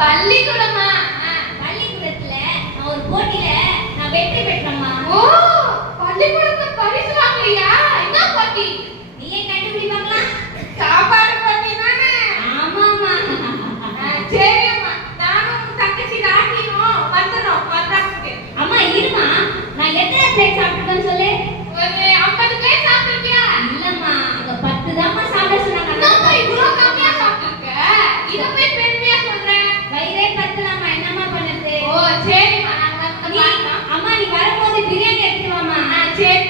பள்ளிக்கூடமா? பள்ளிக்கூடத்துல நான் ஒரு போட்டியில நான் வெற்றி பெற்றேம்மா. ஓ, பள்ளிக்கூடத்துல பரிசு வாங்கலையா? என்ன போட்டி? நீயே கண்டுபிடி பார்க்கலாம். சாப்பாடு போட்டி தானே? ஆமாம்மா. சரி அம்மா, நானும் உன் தங்கச்சி ராணியும் வந்துடும் வந்தாக்கு. அம்மா இருமா, நான் எத்தனை பிளேட் சாப்பிட்டுருக்கேன்னு சொல்லு. ஒரு 50 பிளேட் சாப்பிட்டிருக்கியா? இல்லம்மா, அங்க 10 தாம்மா சாப்பிட சொன்னாங்க. என்னம்மா இவ்வளோ கம்மியா சாப்பிட்டிருக்க? இதை போய் பெருமையா சொல்றேன். வயிறே பத்தலாமா, என்னம்மா பண்ணுறது? ஓ சரிம்மா, நாங்க வந்து நீ பார்க்கலாம். அம்மா நீ வரும்போது பிரியாணி எடுத்துட்டு வாம்மா. சரி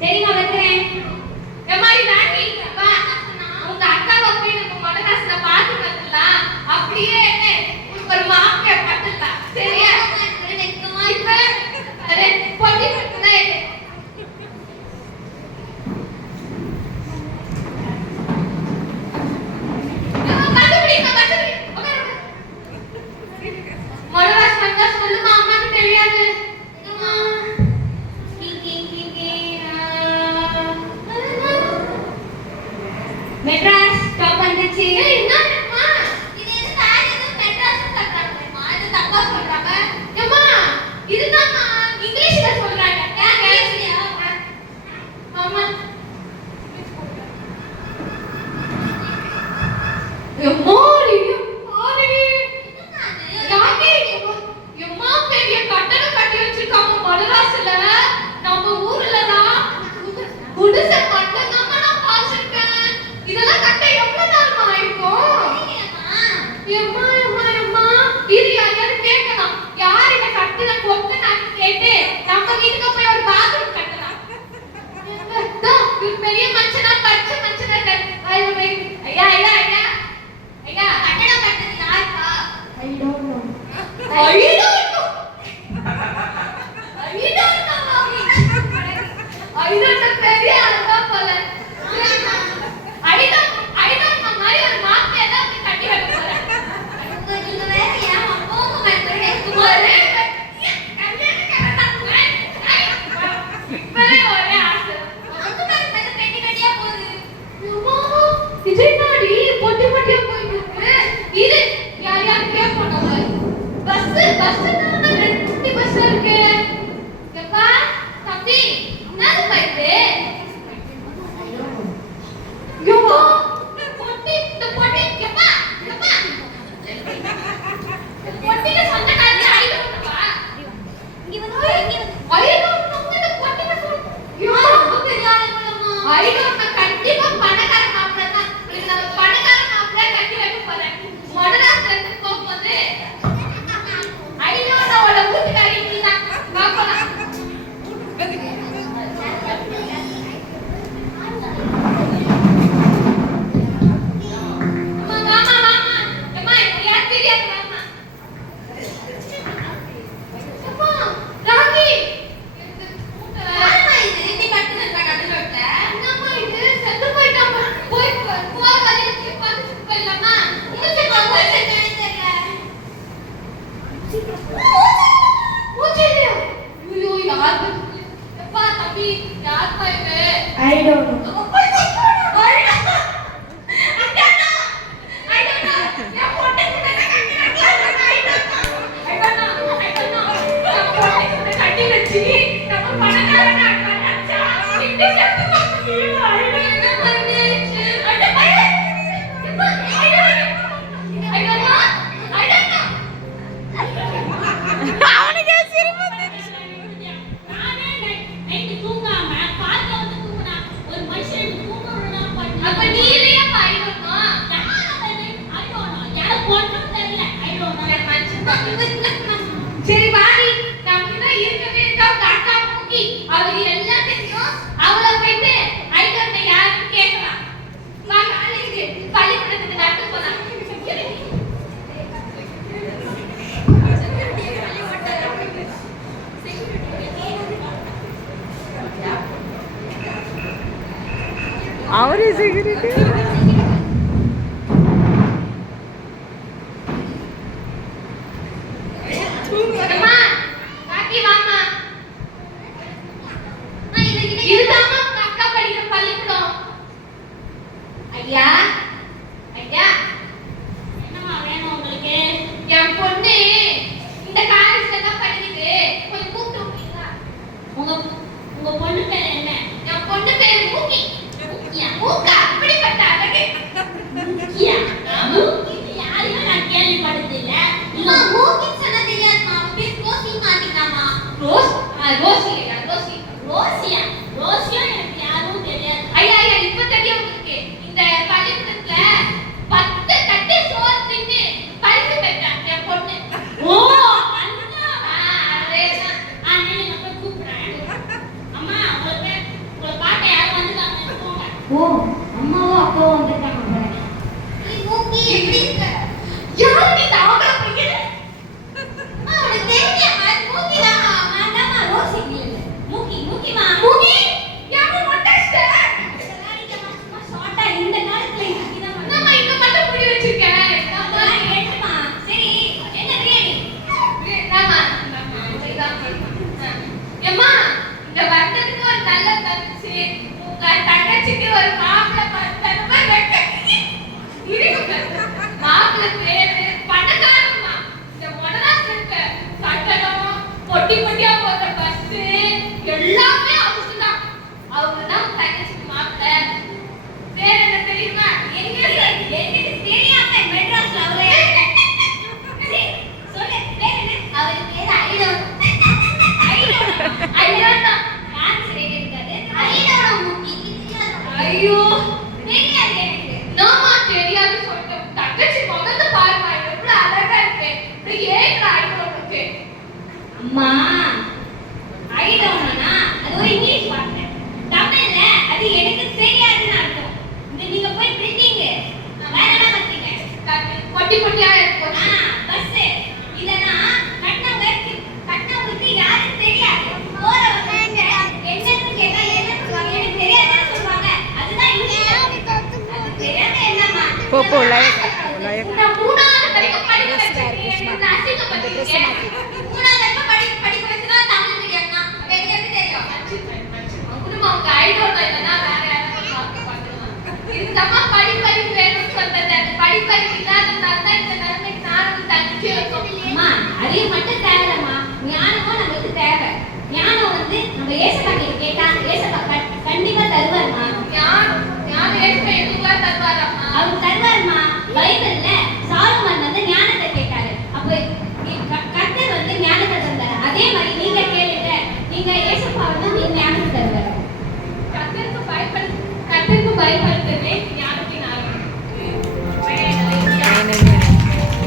சரிம்மா வைக்கிறேன். எம்மாடி ராணி, வா. உங்க அக்காவை போய் நம்ம மடகாசுல பார்த்து வந்துடலாம். அப்படியே உனக்கு ஒரு மாப்பிள்ளை பார்த்துடலாம். சரியா? இப்ப அரே பொட்டி மட்டும்தான் எடு. மடகாசு வந்தா சொல்லுமா, அம்மாக்கு தெரியாது. மெட்ராஸ் ஸ்டாப் வந்துச்சு. என்னம்மா இது எது வேற ஏதோ மெட்ராஸ் சொல்றாங்கம்மா, இது தப்பா சொல்றாங்க. ஏம்மா இதுதான்மா இங்கிலீஷ்ல சொல்றாங்க. இங்கிலீஷ்லயா? ஆமா. எம்மாடி எம்மாடி ராணி, எம்மா பெரிய கட்டடம் கட்டி வச்சிருக்காங்க மடராசுல. நம்ம ஊர்ல தான் குடிசை மட்டும் தான் நான் பார்த்திருக்கேன். இதெல்லாம் கட்ட எவ்வளவு நாள்மா ஆயிருக்கும்? எம்மா எம்மா எம்மா, இது யாரையாவது கேட்கலாம். யார் இதை கட்டின பொண்ணு நான் கேட்டு நம்ம வீட்டுக்கு போய் ஒரு பாத்ரூம் கட்டலாம். பெரிய மனுஷனா பச்ச மனுஷனா ஐயா ஐயா ஐயா ஐயா, கட்டடம் கட்டது யாருப்பா? I don't know. I don't know. பெரிய ஆளா போல. I don't know மாதிரி ஒரு மாப்பிள்ளை தான் அப்படி கட்டி வைக்க போறேன். நீங்க வேற ஏமா போங்க மேம். ஒரே கல்யாணக்காரன் இப்பவே ஒரே ஆசை. அங்க பாரு பெட்டி கட்டியா போகுது. அம்மா, இது என்னடி பொட்டி பொட்டியா போயிட்டு இருக்கு? இது யார் யார் கேட்போம் நம்ம. பஸ் தான் ரெண்டு பஸ் இருக்கு. எப்பா தம்பி, என்னது பைப்பு? யோமா பொட்டி, இந்த பொட்டி எப்பா எப்பா பொட்டில சொந்தக்காரங்க ஐடோன்னுப்பா. இங்க வந்து ஐடோன்னு இந்த பொட்டில யோமா பெரிய ஆளுங்களம்மா. ஐடோன்னு கண்டிப்பா பணக்கார மாப்பிள்ளை தான். இது நம்ம பணக்கார மாப்பிள்ளை கட்டி வைக்க போறேன். மடராஸ்ல இருந்து போகும்போது ஐடோனோட வீட்டுக்காரி நீதான். பார்க்கலாம். அம்மா வாமா வாமா. அம்மா யார் தெரியாது வாமா. அம்மா ராணி, ஆமா இது இப்படி கட்டுன கட்டடத்துல விட்ட. என்னம்மா இது செத்து போயிட்டாமா. போய் போற வழியில போய் பார்த்துட்டு போயிடலாமா? மூச்சு போய் தெரியல. மூச்சையா? ஐயோ யார் பத்தி? எப்பா தம்பி யார்ப்பா இது? I don't know. அப்ப நீ இல்லையா பாயிடுமா? சரி வாடி, நமக்கு தான் இருக்கவே இருக்கா காக்கா மூக்கி. அவ எல்லாம் தெரியும். அவளை போயிட்டு ஐடோன்ன யாருன்னு கேட்கலாம். வா காலேஜ் பள்ளிக்கூடத்துக்கு நடந்து போலாம். அவரே செக்யூரிட்டி. அம்மா காக்கி வாமா. இதுதாம்மா உங்க அக்கா படிக்கிற பள்ளிக்கூடம். ஐயா ஐயா, என்னம்மா வேணும் உங்களுக்கு? என் அம்மாவும் அப்பாவும் வந்திருக்காங்க போல. நீ மூக்கி எப்படி இருக்க? யாரு நீ தாவள பையன்? அம்மா உனக்கு தெரியுமா? மூக்கி தான். மாடாமா ரோஸ் இல்ல. மூக்கி மூக்கிமா. மூக்கி யாரு மொட்டஸ்ட? சலாடிக்கமா சும்மா ஷார்ட்டா இந்த காலத்துல இதுதான். நம்ம இங்க மட்டும் முடி வச்சிருக்கேன். அம்மா ஏட்டுமா. சரி என்ன பிரியாணி? நாமா எம்மா இந்த வந்ததுக்கு ஒரு நல்ல தங்கச்சி உங்க தங்கச்சிக்கு ஒரு மாப்பிள்ளை பார்த்தா வெக்க இருக்கு. மாப்பிள்ளை பேரு பணக்காரம்மா. இந்த மொடராசனுக்கு கட்டணம் பொட்டி பொட்டியா போட்ட பஸ் எல்லாமே அவருக்குதான். அவருதான் உங்க தங்கச்சிக்கு மாப்பிள்ளை. பேர் என்ன தெரியுமா? எங்க எனக்கு தெரியாம மெட்ராஸ்ல அவரே. சரி சொல்லு பேர் என்ன? அவர் பேர் ஐடோன். ஐயா ஐயோ தெரியாது எனக்கு. நாமா தெரியாது சொல்லிட்டேன். தங்கச்சி முகத்தை பாருமா எவ்வளவு அழகா இருக்கு. இப்படி ஏன் ஆயிடுச்சு? அம்மா ஐடோனா அது ஒரு இங்கிலீஷ் வார்த்தை. தமிழ்ல அது எனக்கு தெரியாதுன்னு அர்த்தம். இந்த நீங்க போய் பிரிண்டிங் வேற என்ன பண்றீங்க? பொட்டி பொட்டியா இருக்கு. பஸ் இதெல்லாம் கட்டவங்களுக்கு யாரும் தெரியாது. போறவங்க என்னன்னு கேட்டா என்ன சொல்லுவாங்க? எனக்கு தெரியாதுன்னு சொல்லுவாங்க. அதுதான் இங்கிலீஷ். அது தெரியாம என்னம்மா? போ லைக் நான் மூணாவது வரைக்கும் படிக்க வச்சிருக்கேன். கிளாஸுக்கு படிக்கிறேன். மூணாவது வரைக்கும் படிக்க வச்சதா தமிழ் மீடியம் தான். எனக்கு எப்படி தெரியும்? குடும்பம் அவங்க ஐடோல் இல்லைன்னா வேற யாராவது பண்ணுவாங்க. இதுக்கம்மா படிப்பறிவு வேணும்னு சொல்றது. அந்த படிப்பறிவு இல்லாததுனால தான் இந்த நிலைமைக்கு நானும் தங்கச்சி இருக்கோம். அம்மா அறிவு மட்டும் தேவைம்மா. ஞானமும் நமக்கு தேவை. ஞானம் வந்து நம்ம ஏசப்பா கிட்ட கேட்டா ஏசப்பா கண்டிப்பா தருவாருமா. ஞானம்